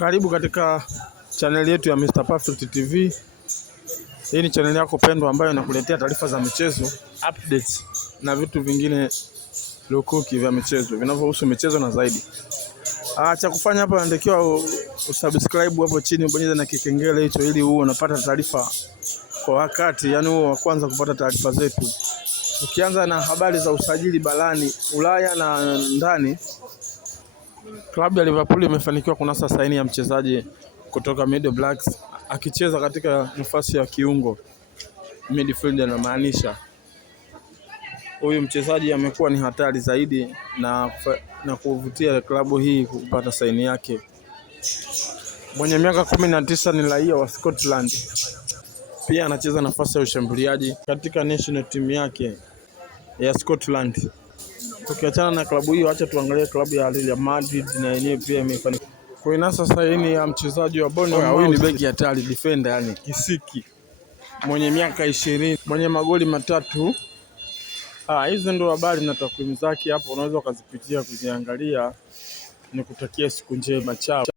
Karibu katika channel yetu ya Mr. Perfect TV. Hii ni channel yako pendwa ambayo inakuletea taarifa za michezo, updates na vitu vingine lukuki vya michezo vinavyohusu michezo na zaidi. Cha kufanya hapa, unatakiwa usubscribe hapo chini, ubonyeze na kikengele hicho ili uwe unapata taarifa kwa wakati, yani uwe wa kwanza kupata taarifa zetu. Ukianza na habari za usajili barani Ulaya na ndani, klabu ya Liverpool imefanikiwa kunasa saini ya mchezaji kutoka Meadow Blacks akicheza katika nafasi ya kiungo midfielder. Na maanisha huyu mchezaji amekuwa ni hatari zaidi na kuvutia klabu hii kupata saini yake. Mwenye miaka 19 ni raia wa Scotland. Pia anacheza nafasi ya ushambuliaji katika national team yake ya Scotland. Tukiachana na klabu hiyo, acha tuangalie klabu ya Real Madrid, na yenyewe pia imefanikiwa kuinasa saini ya mchezaji wa Bournemouth. Huyu ni beki hatari, defender yani kisiki, mwenye miaka 20, mwenye magoli 3. Hizo ndio habari na takwimu zake hapo, unaweza ukazipitia kuziangalia. Nikutakia siku njema, chao.